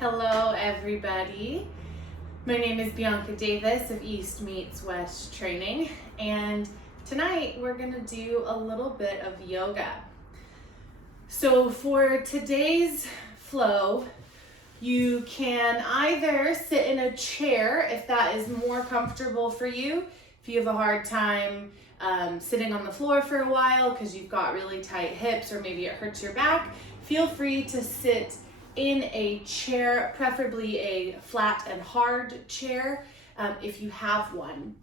Hello everybody. My name is Bianca Davis of East Meets West Training, and tonight we're going to do a little bit of yoga. So for today's flow, you can either sit in a chair if that is more comfortable for you. If you have a hard time sitting on the floor for a while because you've got really tight hips or maybe it hurts your back, feel free to sit in a chair, preferably a flat and hard chair if you have one.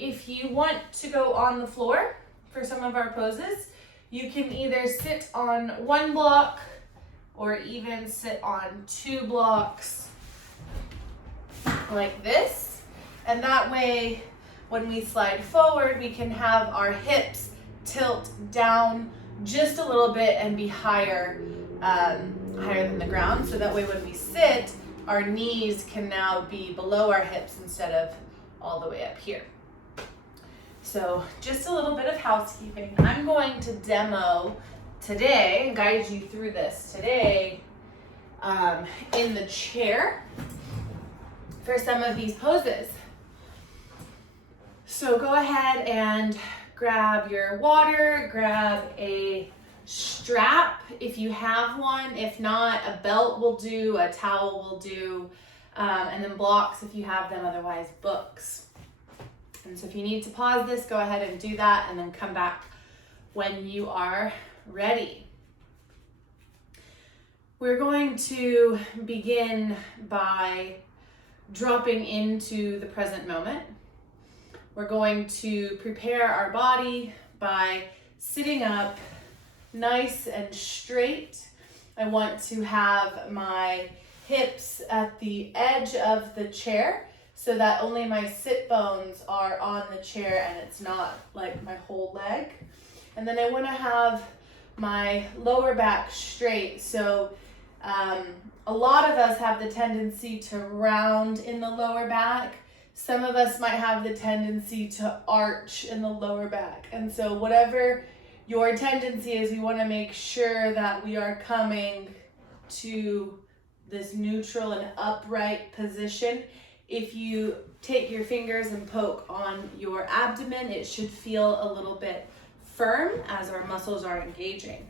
If you want to go on the floor for some of our poses, you can either sit on one block or even sit on 2 blocks like this. And that way, when we slide forward, we can have our hips tilt down just a little bit and be higher than the ground. So that way when we sit, our knees can now be below our hips instead of all the way up here. So just a little bit of housekeeping. I'm going to demo today, guide you through this today in the chair for some of these poses. So go ahead and grab your water, grab a strap if you have one. If not, a belt will do, a towel will do, and then blocks if you have them, otherwise books. And so if you need to pause this, go ahead and do that and then come back when you are ready. We're going to begin by dropping into the present moment. We're going to prepare our body by sitting up nice and straight. I want to have my hips at the edge of the chair so that only my sit bones are on the chair and it's not like my whole leg. And then I want to have my lower back straight. So a lot of us have the tendency to round in the lower back. Some of us might have the tendency to arch in the lower back. And so whatever your tendency is, we want to make sure that we are coming to this neutral and upright position. If you take your fingers and poke on your abdomen, it should feel a little bit firm as our muscles are engaging.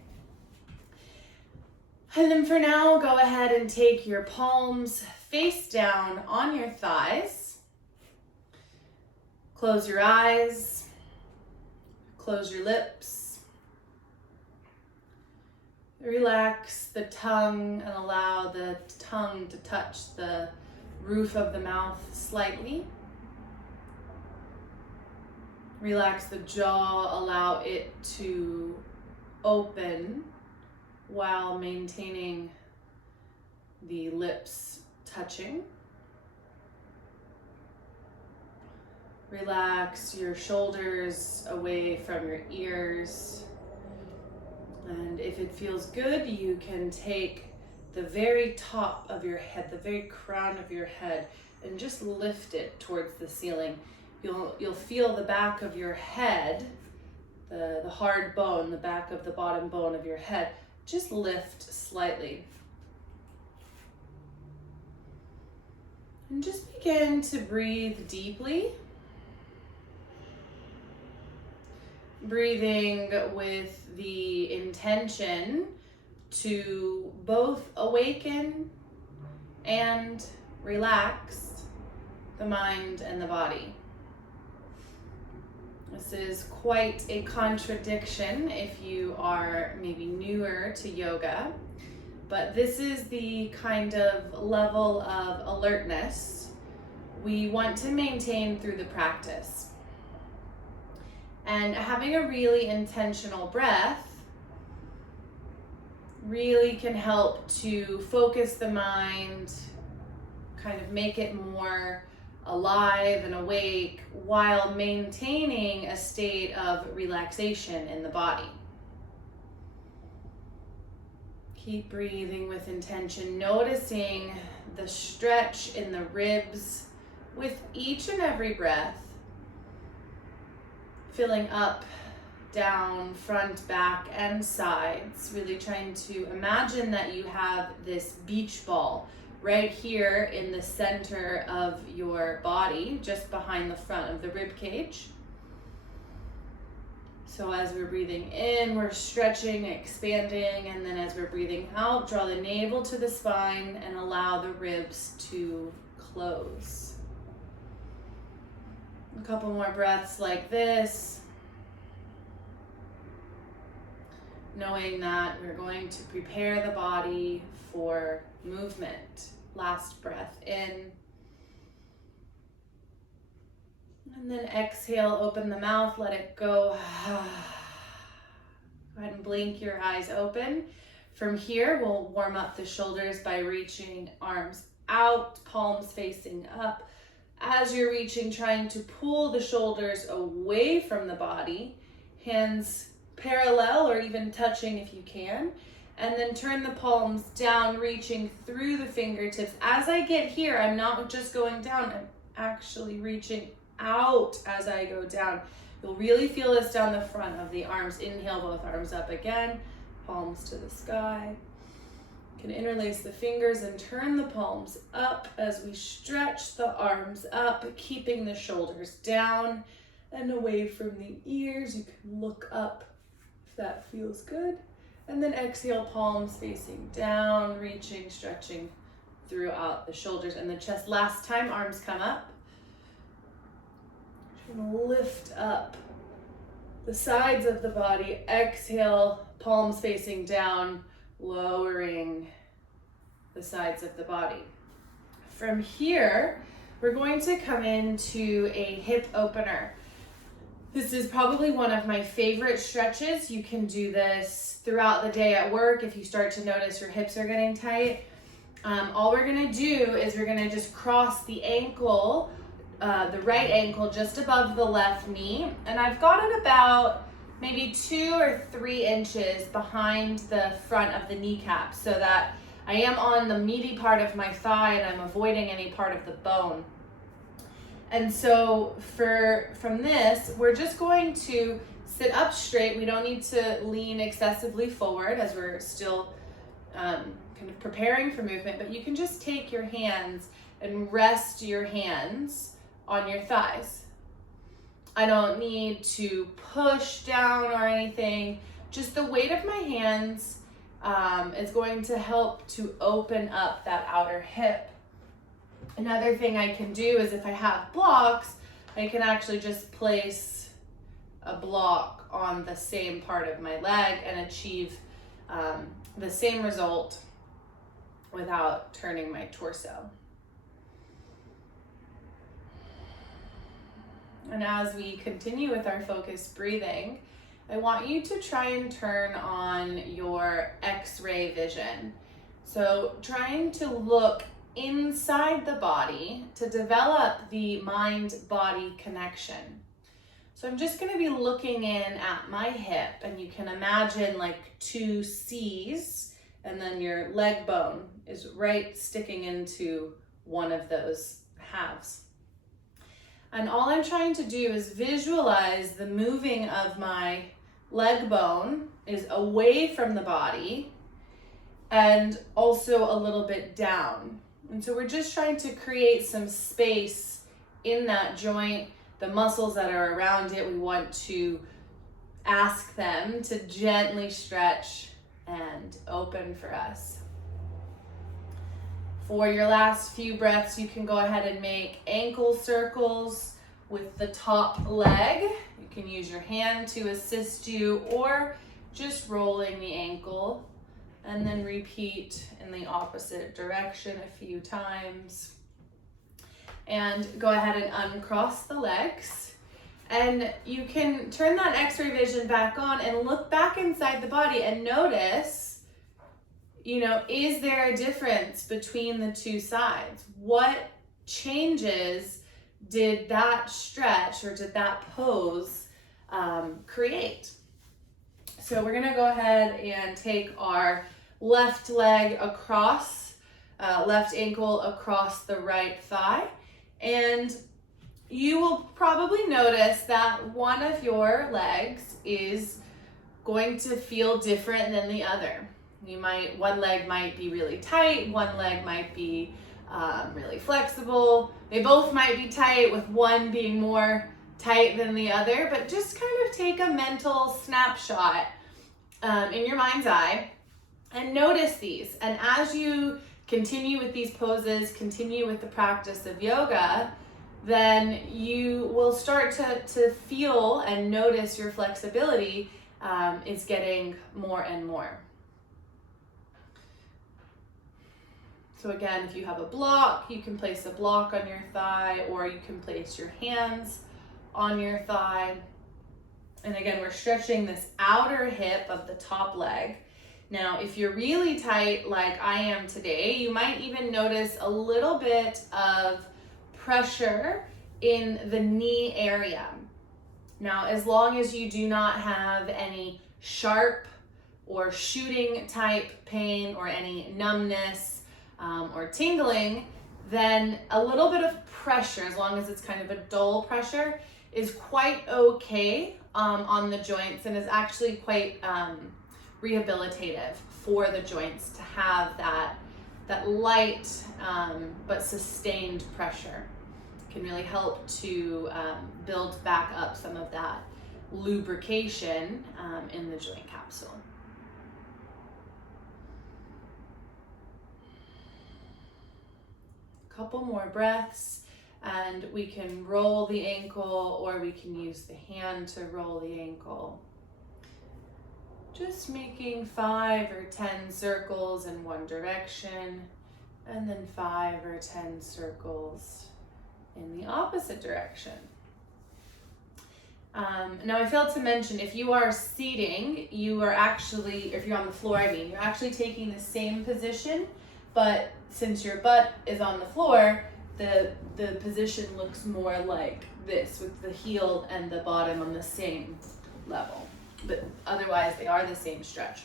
And then for now, go ahead and take your palms face down on your thighs. Close your eyes, close your lips. Relax the tongue and allow the tongue to touch the roof of the mouth slightly. Relax the jaw, allow it to open while maintaining the lips touching. Relax your shoulders away from your ears. And if it feels good, you can take the very top of your head, the very crown of your head, and just lift it towards the ceiling. You'll feel the back of your head, the hard bone, the back of the bottom bone of your head, just lift slightly. And just begin to breathe deeply. Breathing with the intention to both awaken and relax the mind and the body. This is quite a contradiction if you are maybe newer to yoga, but this is the kind of level of alertness we want to maintain through the practice. And having a really intentional breath really can help to focus the mind, kind of make it more alive and awake while maintaining a state of relaxation in the body. Keep breathing with intention, noticing the stretch in the ribs with each and every breath, filling up down, front, back, and sides. Really trying to imagine that you have this beach ball right here in the center of your body, just behind the front of the rib cage. So as we're breathing in, we're stretching, expanding, and then as we're breathing out, draw the navel to the spine and allow the ribs to close. A couple more breaths like this, knowing that we're going to prepare the body for movement. Last breath in. And then exhale, open the mouth, let it go. Go ahead and blink your eyes open. From here, we'll warm up the shoulders by reaching arms out, palms facing up. As you're reaching, trying to pull the shoulders away from the body, hands parallel or even touching if you can. And then turn the palms down, reaching through the fingertips. As I get here, I'm not just going down, I'm actually reaching out as I go down. You'll really feel this down the front of the arms. Inhale, both arms up again, palms to the sky. You can interlace the fingers and turn the palms up as we stretch the arms up, keeping the shoulders down and away from the ears. You can look up if that feels good. And then exhale, palms facing down, reaching, stretching throughout the shoulders and the chest. Last time, arms come up. Lift up the sides of the body. Exhale, palms facing down, lowering the sides of the body. From here, we're going to come into a hip opener. This is probably one of my favorite stretches. You can do this throughout the day at work if you start to notice your hips are getting tight. All we're gonna do is we're gonna just cross the ankle, the right ankle just above the left knee. And I've got it about maybe 2 or 3 inches behind the front of the kneecap so that I am on the meaty part of my thigh and I'm avoiding any part of the bone. And so from this, we're just going to sit up straight. We don't need to lean excessively forward as we're still kind of preparing for movement, but you can just take your hands and rest your hands on your thighs. I don't need to push down or anything. Just the weight of my hands is going to help to open up that outer hip. Another thing I can do is if I have blocks, I can actually just place a block on the same part of my leg and achieve the same result without turning my torso. And as we continue with our focused breathing, I want you to try and turn on your X-ray vision. So trying to look inside the body to develop the mind-body connection. So I'm just going to be looking in at my hip, and you can imagine like 2 C's, and then your leg bone is right sticking into one of those halves. And all I'm trying to do is visualize the moving of my leg bone is away from the body and also a little bit down. And so we're just trying to create some space in that joint. The muscles that are around it, we want to ask them to gently stretch and open for us. For your last few breaths, you can go ahead and make ankle circles with the top leg. You can use your hand to assist you or just rolling the ankle, and then repeat in the opposite direction a few times. And go ahead and uncross the legs. And you can turn that X-ray vision back on and look back inside the body and notice, is there a difference between the 2 sides? What changes did that stretch or did that pose create? So we're gonna go ahead and take our left leg across, left ankle across the right thigh. And you will probably notice that one of your legs is going to feel different than the other. One leg might be really tight, one leg might be really flexible. They both might be tight, with one being more tight than the other, but just kind of take a mental snapshot in your mind's eye and notice these. And as you continue with these poses, continue with the practice of yoga, then you will start to feel and notice your flexibility is getting more and more. So again, if you have a block, you can place a block on your thigh, or you can place your hands on your thigh. And again, we're stretching this outer hip of the top leg. Now, if you're really tight like I am today, you might even notice a little bit of pressure in the knee area. Now, as long as you do not have any sharp or shooting type pain or any numbness or tingling, then a little bit of pressure, as long as it's kind of a dull pressure, is quite okay on the joints, and is actually quite rehabilitative for the joints to have that light but sustained pressure. Can really help to build back up some of that lubrication in the joint capsule. Couple more breaths, and we can roll the ankle, or we can use the hand to roll the ankle. Just making 5 or 10 circles in one direction, and then 5 or 10 circles in the opposite direction. Now, I failed to mention, if you are seating, you are actually, if you're on the floor, you're actually taking the same position, but since your butt is on the floor, the position looks more like this, with the heel and the bottom on the same level. But otherwise, they are the same stretch.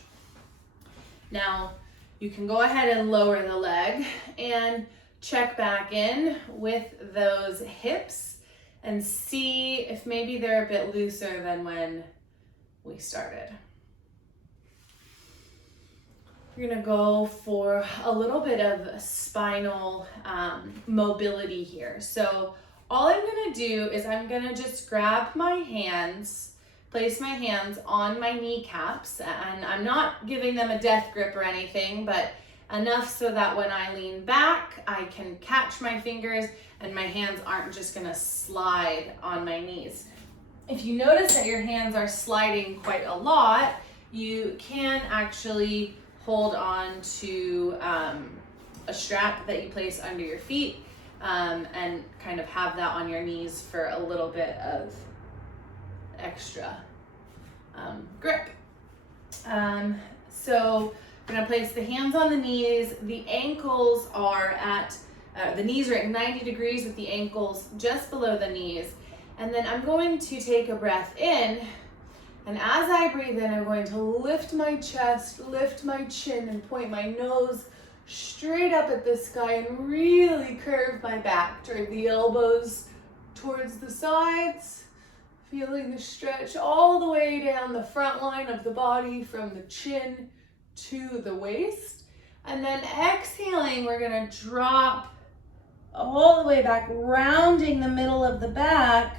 Now, you can go ahead and lower the leg and check back in with those hips and see if maybe they're a bit looser than when we started. We're gonna go for a little bit of spinal mobility here. So all I'm gonna do is I'm gonna just grab my hands, place my hands on my kneecaps, and I'm not giving them a death grip or anything, but enough so that when I lean back, I can catch my fingers and my hands aren't just gonna slide on my knees. If you notice that your hands are sliding quite a lot, you can actually hold on to a strap that you place under your feet and kind of have that on your knees for a little bit of extra grip. So we're gonna place the hands on the knees. The ankles are the knees are at 90 degrees with the ankles just below the knees. And then I'm going to take a breath in, and as I breathe in, I'm going to lift my chest, lift my chin, and point my nose straight up at the sky and really curve my back. Drive the elbows towards the sides, feeling the stretch all the way down the front line of the body from the chin to the waist. And then exhaling, we're gonna drop all the way back, rounding the middle of the back,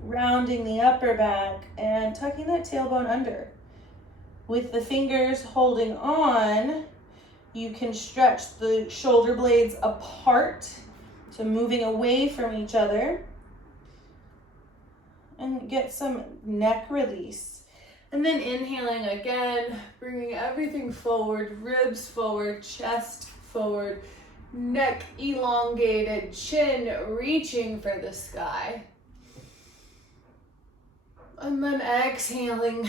rounding the upper back, and tucking that tailbone under. With the fingers holding on, you can stretch the shoulder blades apart, so moving away from each other, and get some neck release. And then inhaling again, bringing everything forward, ribs forward, chest forward, neck elongated, chin reaching for the sky. And then exhaling,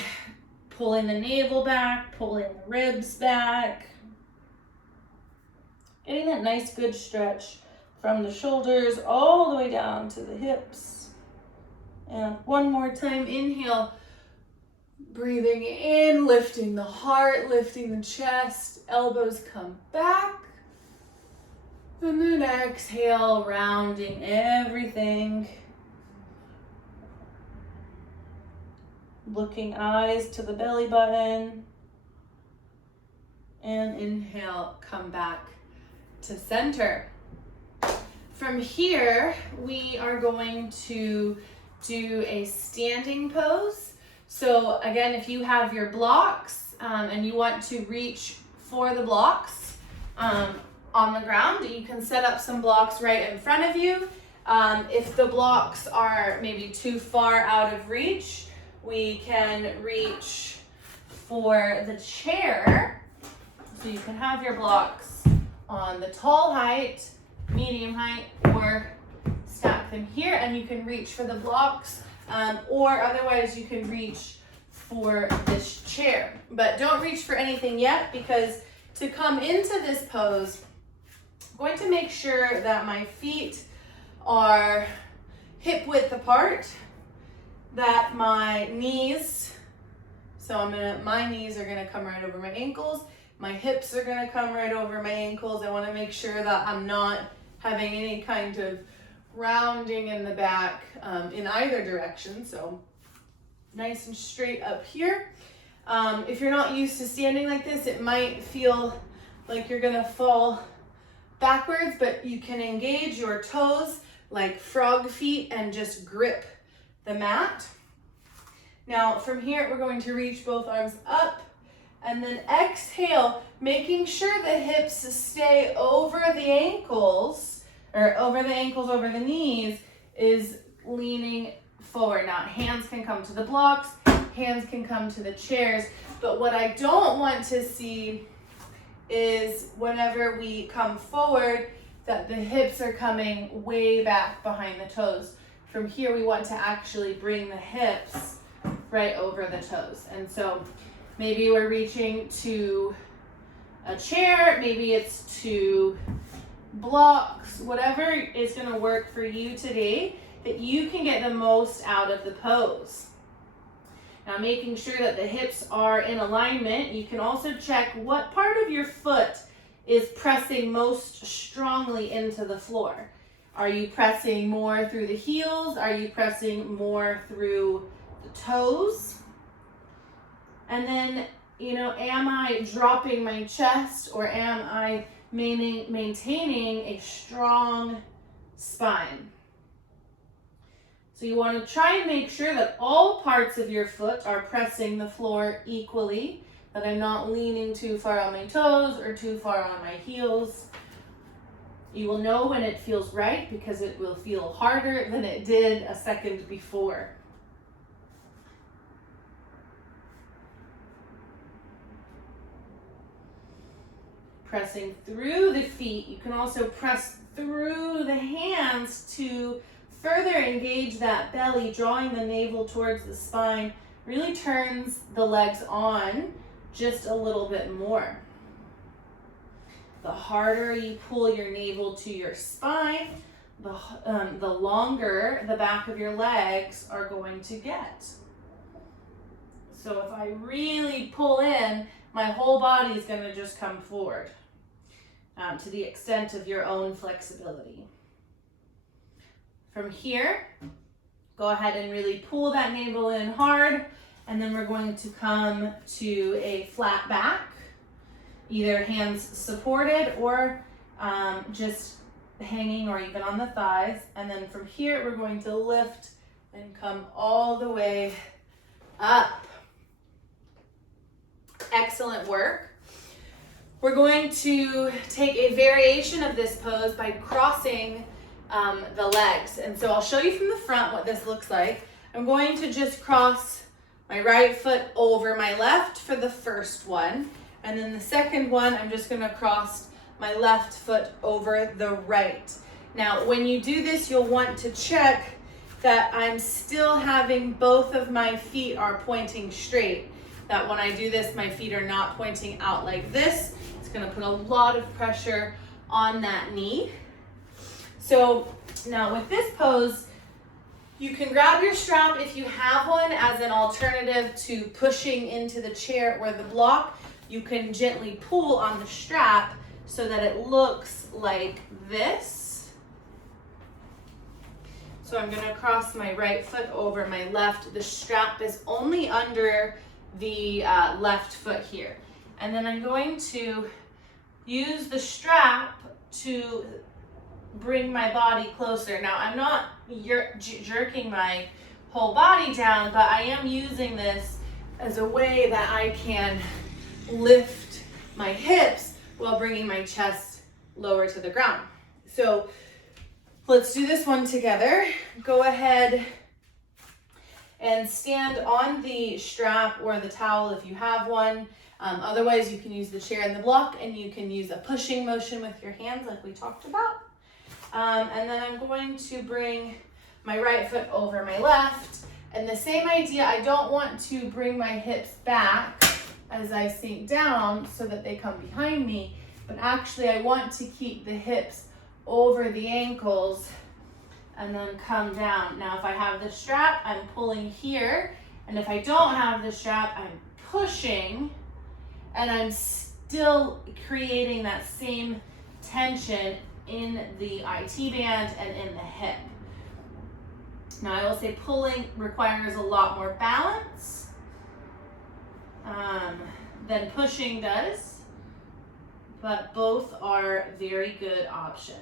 pulling the navel back, pulling the ribs back. Getting that nice good stretch from the shoulders all the way down to the hips. And one more time, inhale, breathing in, lifting the heart, lifting the chest, elbows come back. And then exhale, rounding everything looking eyes to the belly button. And inhale, come back to center. From here, we are going to do a standing pose. So again, if you have your blocks and you want to reach for the blocks on the ground, you can set up some blocks right in front of you. If the blocks are maybe too far out of reach, we can reach for the chair. So you can have your blocks on the tall height, medium height, or stack them here, and you can reach for the blocks, or otherwise you can reach for this chair. But don't reach for anything yet, because to come into this pose, I'm going to make sure that my feet are hip width apart, that my knees, my knees are gonna come right over my ankles, my hips are gonna come right over my ankles. I wanna make sure that I'm not having any kind of rounding in the back in either direction. So nice and straight up here. If you're not used to standing like this, it might feel like you're gonna fall backwards, but you can engage your toes like frog feet and just grip the mat. Now from here, we're going to reach both arms up and then exhale, making sure the hips stay over the ankles, over the knees, is leaning forward. Now hands can come to the blocks, hands can come to the chairs, but what I don't want to see is whenever we come forward, that the hips are coming way back behind the toes. From here, we want to actually bring the hips right over the toes. And so maybe we're reaching to a chair, maybe it's to blocks, whatever is going to work for you today, that you can get the most out of the pose. Now, making sure that the hips are in alignment, you can also check what part of your foot is pressing most strongly into the floor. Are you pressing more through the heels? Are you pressing more through the toes? And then, am I dropping my chest, or am I maintaining a strong spine? So you want to try and make sure that all parts of your foot are pressing the floor equally, that I'm not leaning too far on my toes or too far on my heels. You will know when it feels right, because it will feel harder than it did a second before. Pressing through the feet. You can also press through the hands to further engage that belly, drawing the navel towards the spine. Really turns the legs on just a little bit more. The harder you pull your navel to your spine, the longer the back of your legs are going to get. So if I really pull in, my whole body is going to just come forward to the extent of your own flexibility. From here, go ahead and really pull that navel in hard, and then we're going to come to a flat back, either hands supported or just hanging, or even on the thighs. And then from here, we're going to lift and come all the way up. Excellent work. We're going to take a variation of this pose by crossing the legs. And so I'll show you from the front what this looks like. I'm going to just cross my right foot over my left for the first one. And then the second one, I'm just going to cross my left foot over the right. Now, when you do this, you'll want to check that I'm still having both of my feet are pointing straight. That when I do this, my feet are not pointing out like this. It's going to put a lot of pressure on that knee. So now with this pose, you can grab your strap if you have one as an alternative to pushing into the chair or the block. You can gently pull on the strap so that it looks like this. So I'm gonna cross my right foot over my left. The strap is only under the left foot here. And then I'm going to use the strap to bring my body closer. Now I'm not jerking my whole body down, but I am using this as a way that I can lift my hips while bringing my chest lower to the ground. So let's do this one together. Go ahead and stand on the strap or the towel if you have one. Otherwise, you can use the chair and the block, and you can use a pushing motion with your hands like we talked about. And then I'm going to bring my right foot over my left. And the same idea, I don't want to bring my hips back as I sink down so that they come behind me, but actually I want to keep the hips over the ankles and then come down. Now, if I have the strap, I'm pulling here, and if I don't have the strap, I'm pushing, and I'm still creating that same tension in the IT band and in the hip. Now, I will say pulling requires a lot more balance than pushing does, but both are very good options.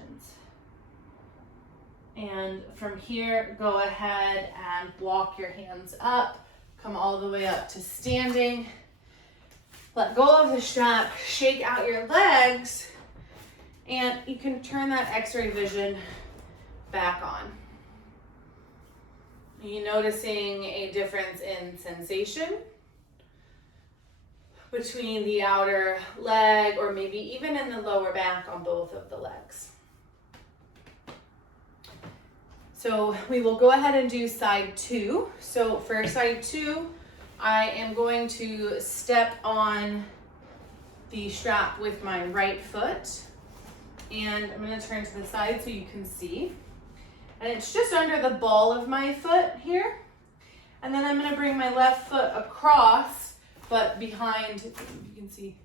And from here, go ahead and walk your hands up, come all the way up to standing. Let go of the strap, shake out your legs, and you can turn that X-ray vision back on. Are you noticing a difference in sensation between the outer leg or maybe even in the lower back on both of the legs? So we will go ahead and do side two. So for side two, I am going to step on the strap with my right foot, and I'm going to turn to the side so you can see. And it's just under the ball of my foot here. And then I'm going to bring my left foot across, but behind, you can see,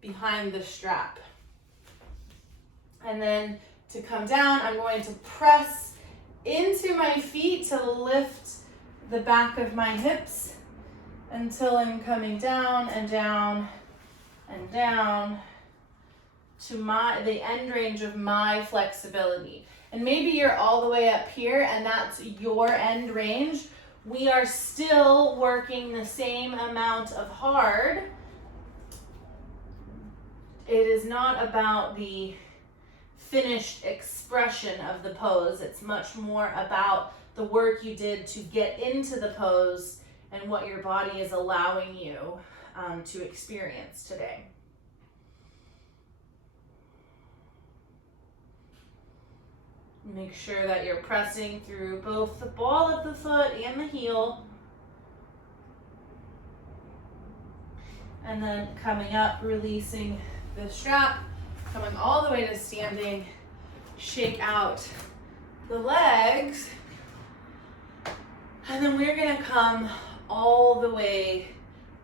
behind the strap. And then to come down, I'm going to press into my feet to lift the back of my hips until I'm coming down and down and down to the end range of my flexibility. And maybe you're all the way up here and that's your end range. We are still working the same amount of hard. It is not about the finished expression of the pose. It's much more about the work you did to get into the pose and what your body is allowing you to experience today. Make sure that you're pressing through both the ball of the foot and the heel. And then coming up, releasing the strap, coming all the way to standing, shake out the legs. And then we're gonna come all the way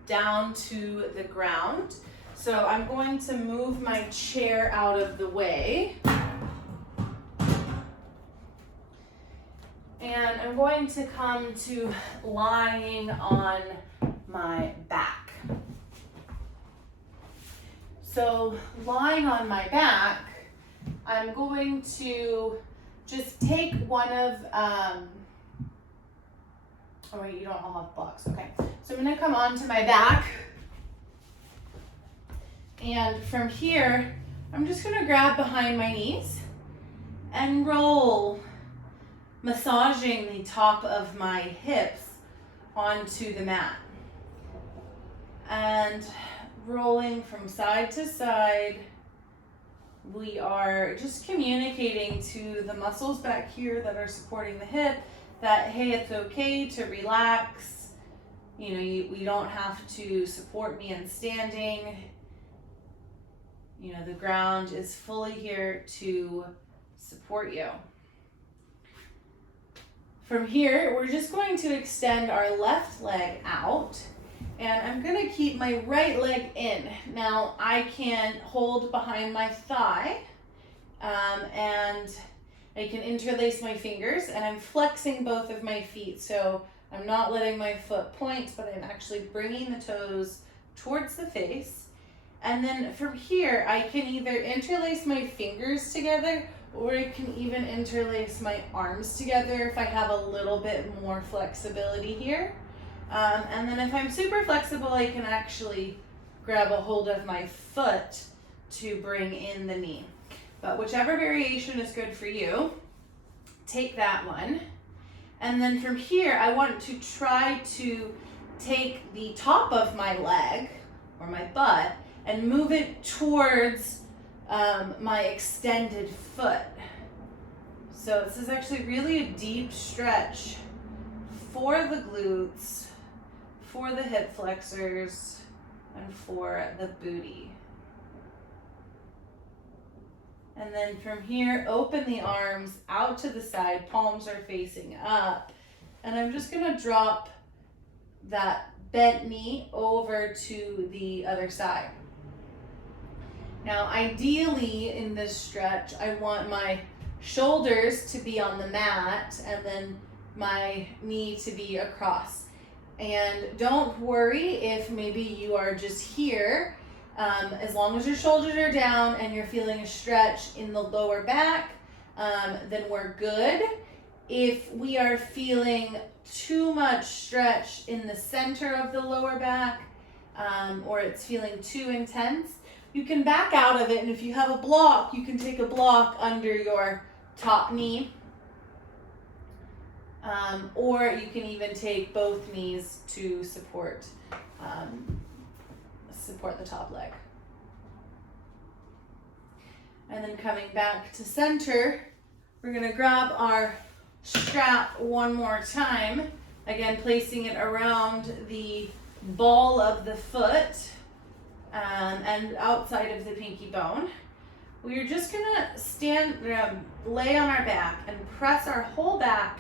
down to the ground. So I'm going to move my chair out of the way. And I'm going to come to lying on my back. So lying on my back, I'm going to just take one of, oh wait, you don't all have blocks, okay. So I'm gonna come onto my back. And from here, I'm just gonna grab behind my knees and roll, massaging the top of my hips onto the mat. And rolling from side to side, we are just communicating to the muscles back here that are supporting the hip that, hey, it's okay to relax. You know, we don't have to support me in standing. You know, the ground is fully here to support you. From here, we're just going to extend our left leg out, and I'm gonna keep my right leg in. Now, I can hold behind my thigh, and I can interlace my fingers, and I'm flexing both of my feet. So I'm not letting my foot point, but I'm actually bringing the toes towards the face. And then from here, I can either interlace my fingers together, or I can even interlace my arms together if I have a little bit more flexibility here. And then if I'm super flexible, I can actually grab a hold of my foot to bring in the knee. But whichever variation is good for you, take that one. And then from here, I want to try to take the top of my leg or my butt and move it towards my extended foot. So this is actually really a deep stretch for the glutes, for the hip flexors, and for the booty. And then from here, open the arms out to the side, palms are facing up. And I'm just gonna drop that bent knee over to the other side. Now, ideally in this stretch, I want my shoulders to be on the mat and then my knee to be across. And don't worry if maybe you are just here. As long as your shoulders are down and you're feeling a stretch in the lower back, then we're good. If we are feeling too much stretch in the center of the lower back, or it's feeling too intense, you can back out of it. And if you have a block, you can take a block under your top knee. Or you can even take both knees to support the top leg. And then coming back to center, we're gonna grab our strap one more time. Again, placing it around the ball of the foot and outside of the pinky bone. We're just gonna lay on our back and press our whole back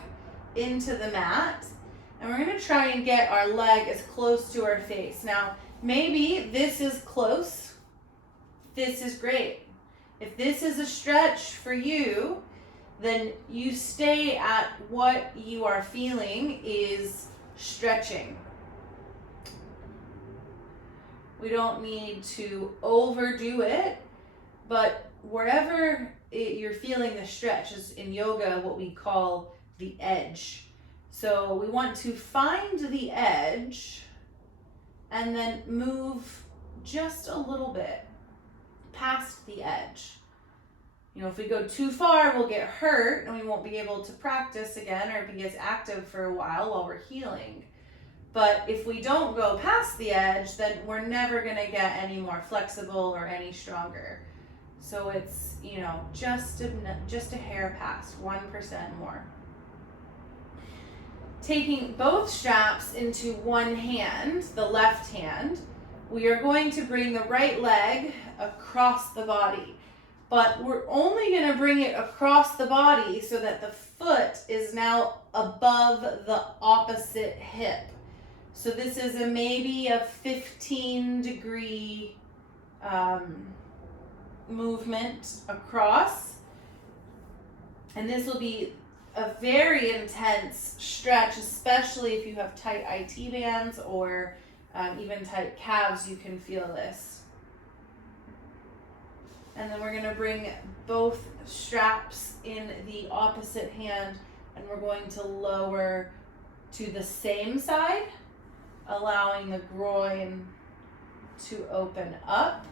into the mat. And we're gonna try and get our leg as close to our face. Now, maybe this is close, this is great. If this is a stretch for you, then you stay at what you are feeling is stretching. We don't need to overdo it, but wherever you're feeling the stretch is in yoga what we call the edge. So we want to find the edge and then move just a little bit past the edge. You know, if we go too far, we'll get hurt and we won't be able to practice again or be as active for a while we're healing. But if we don't go past the edge, then we're never gonna get any more flexible or any stronger. So it's, you know, just a hair past, 1% more. Taking both straps into one hand, the left hand, we are going to bring the right leg across the body. But we're only going to bring it across the body so that the foot is now above the opposite hip. So this is maybe a 15-degree movement across. And this will be a very intense stretch, especially if you have tight IT bands or even tight calves, you can feel this. And then we're going to bring both straps in the opposite hand and we're going to lower to the same side, allowing the groin to open up.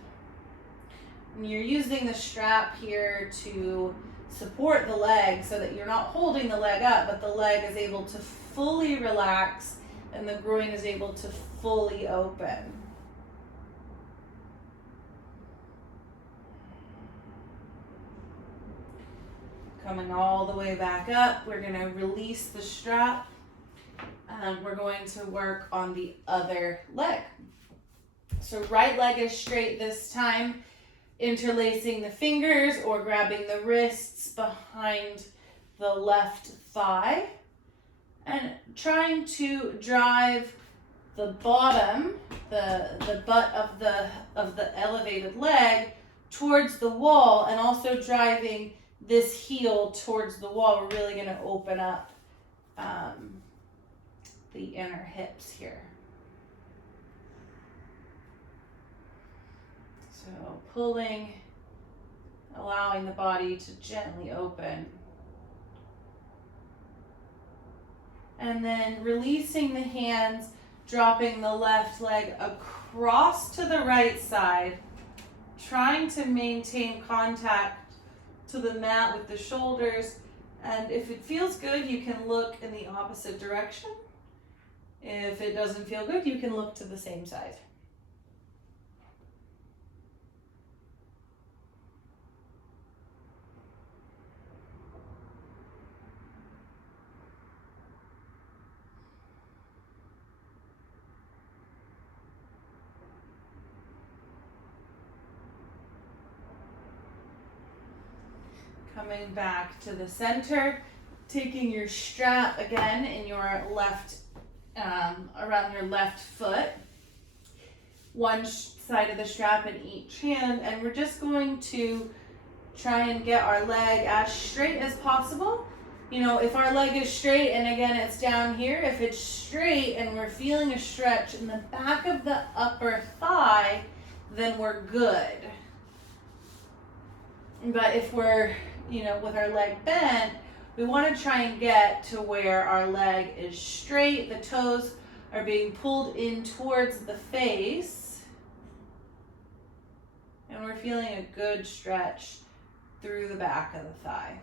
And you're using the strap here to support the leg so that you're not holding the leg up, but the leg is able to fully relax and the groin is able to fully open. Coming all the way back up, we're going to release the strap and we're going to work on the other leg. So right leg is straight this time, interlacing the fingers or grabbing the wrists behind the left thigh and trying to drive the bottom, the butt of the elevated leg towards the wall and also driving this heel towards the wall, we're really going to open up the inner hips here. So pulling, allowing the body to gently open. And then releasing the hands, dropping the left leg across to the right side, trying to maintain contact to the mat with the shoulders. And if it feels good, you can look in the opposite direction. If it doesn't feel good, you can look to the same side. Coming back to the center, taking your strap again in your left, around your left foot, one side of the strap in each hand, and we're just going to try and get our leg as straight as possible. You know, if our leg is straight and again it's down here, if it's straight and we're feeling a stretch in the back of the upper thigh, then we're good. But if we're, you know, with our leg bent, we want to try and get to where our leg is straight, the toes are being pulled in towards the face, and we're feeling a good stretch through the back of the thigh.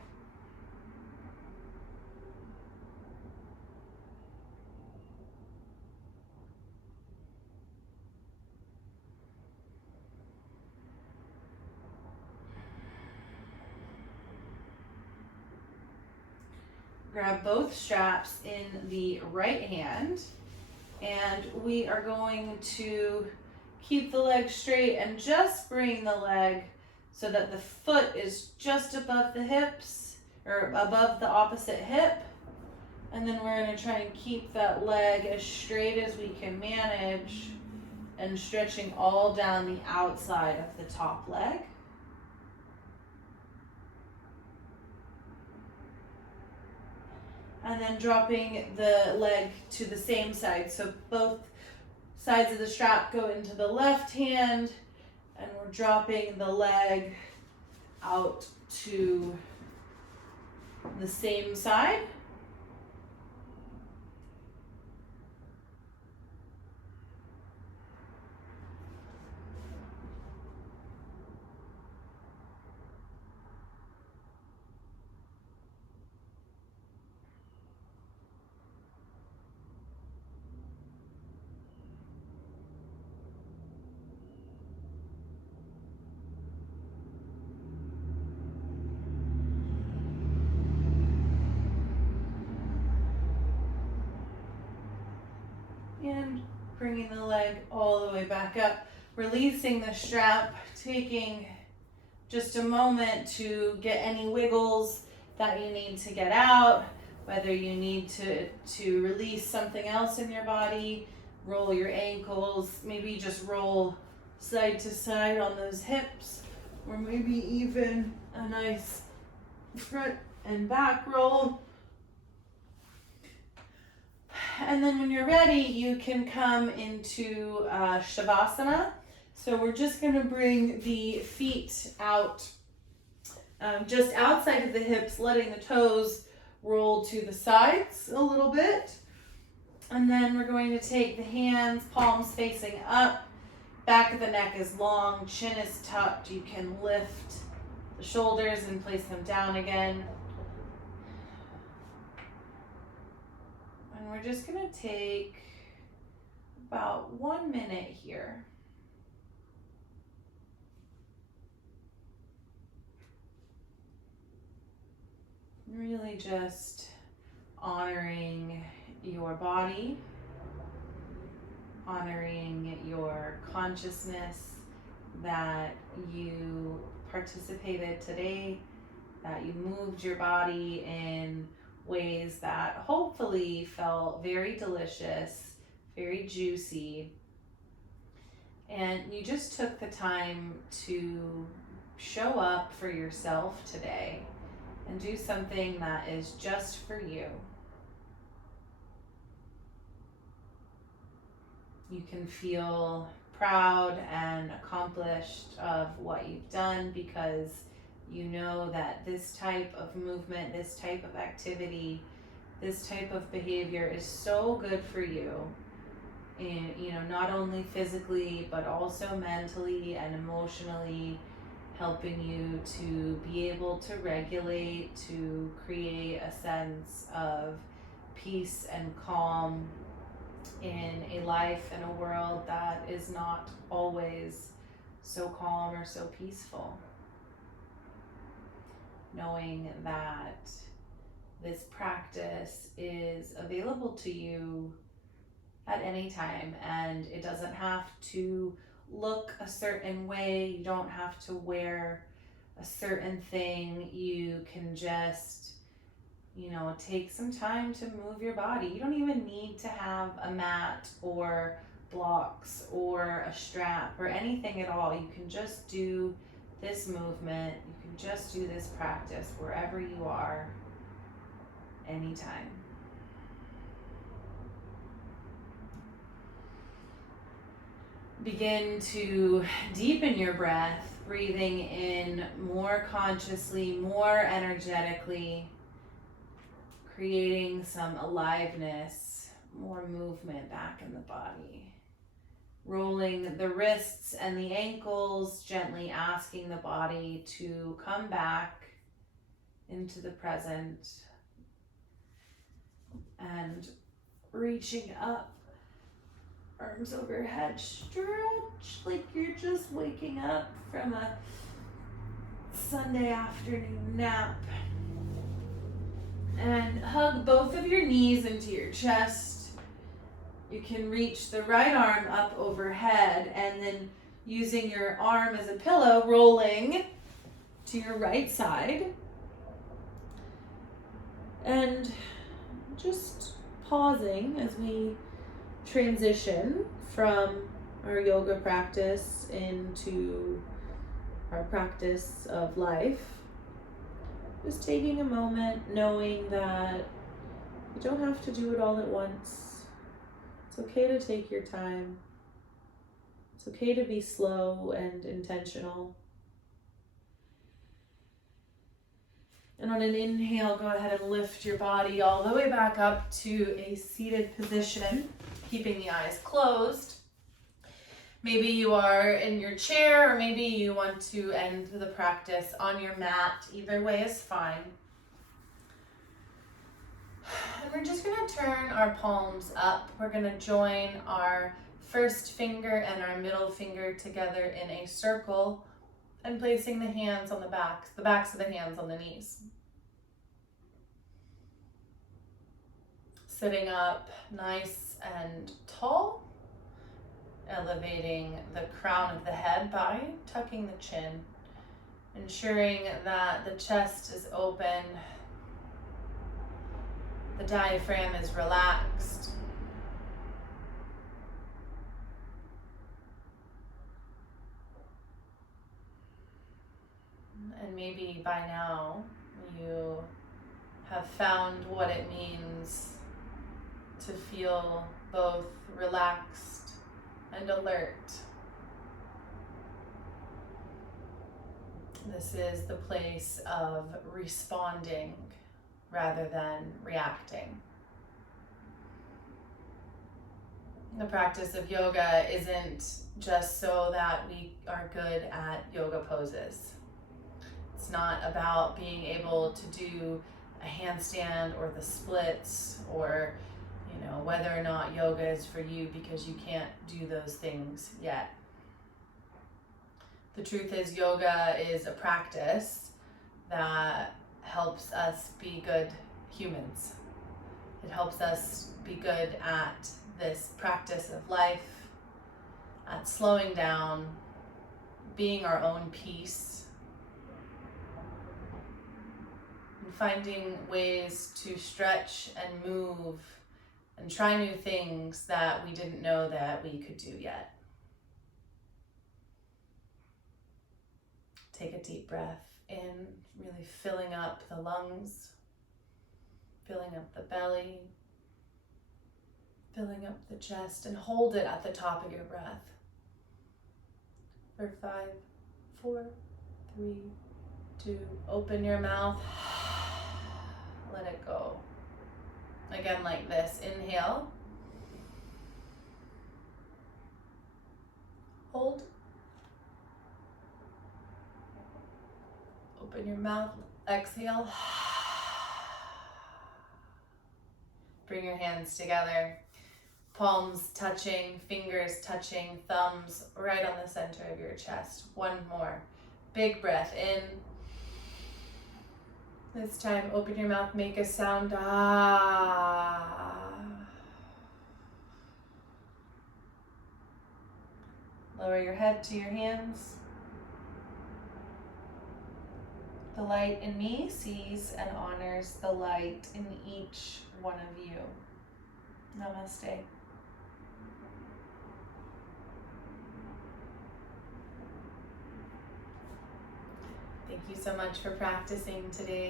Grab both straps in the right hand, and we are going to keep the leg straight and just bring the leg so that the foot is just above the hips, or above the opposite hip. And then we're going to try and keep that leg as straight as we can manage and stretching all down the outside of the top leg. And then dropping the leg to the same side. So both sides of the strap go into the left hand, and we're dropping the leg out to the same side. And bringing the leg all the way back up, releasing the strap, taking just a moment to get any wiggles that you need to get out, whether you need to release something else in your body, roll your ankles, maybe just roll side to side on those hips, or maybe even a nice front and back roll. And then when you're ready, you can come into Savasana. So we're just going to bring the feet out just outside of the hips, letting the toes roll to the sides a little bit. And then we're going to take the hands, palms facing up, back of the neck is long, chin is tucked. You can lift the shoulders and place them down again. And we're just going to take about 1 minute here. Really just honoring your body, honoring your consciousness that you participated today, that you moved your body in ways that hopefully felt very delicious, very juicy, and you just took the time to show up for yourself today. and do something that is just for you. You can feel proud and accomplished of what you've done because you know that this type of movement, this type of activity, this type of behavior is so good for you. And, not only physically, but also mentally and emotionally, helping you to be able to regulate, to create a sense of peace and calm in a life and a world that is not always so calm or so peaceful. Knowing that this practice is available to you at any time, and it doesn't have to look a certain way. You don't have to wear a certain thing. You can just take some time to move your body. You don't even need to have a mat or blocks or a strap or anything at all. You can just do this movement. You can just do this practice wherever you are, anytime. Begin to deepen your breath, breathing in more consciously, more energetically, creating some aliveness, more movement back in the body. Rolling the wrists and the ankles, gently asking the body to come back into the present, and reaching up, arms overhead, stretch like you're just waking up from a Sunday afternoon nap. And hug both of your knees into your chest. You can reach the right arm up overhead, and then using your arm as a pillow, rolling to your right side. And just pausing as we transition from our yoga practice into our practice of life. Just taking a moment, knowing that you don't have to do it all at once. It's okay to take your time. It's okay to be slow and intentional. And on an inhale, go ahead and lift your body all the way back up to a seated position, keeping the eyes closed. Maybe you are in your chair, or maybe you want to end the practice on your mat. Either way is fine. And we're just going to turn our palms up. We're going to join our first finger and our middle finger together in a circle, and placing the hands on the backs of the hands on the knees. Sitting up nice and tall, elevating the crown of the head by tucking the chin, ensuring that the chest is open, the diaphragm is relaxed. And maybe by now you have found what it means to feel both relaxed and alert. This is the place of responding rather than reacting. The practice of yoga isn't just so that we are good at yoga poses. It's not about being able to do a handstand or the splits, or whether or not yoga is for you because you can't do those things yet. The truth is, yoga is a practice that helps us be good humans. It helps us be good at this practice of life, at slowing down, being our own peace, and finding ways to stretch and move and try new things that we didn't know that we could do yet. Take a deep breath. in, really filling up the lungs, filling up the belly, filling up the chest, and hold it at the top of your breath. For 5, 4, 3, 2, open your mouth, let it go. Again, like this, inhale, hold, open your mouth, exhale, bring your hands together, palms touching, fingers touching, thumbs right on the center of your chest. One more, big breath in. This time, open your mouth, make a sound, ah. Lower your head to your hands. The light in me sees and honors the light in each one of you. Namaste. Thank you so much for practicing today.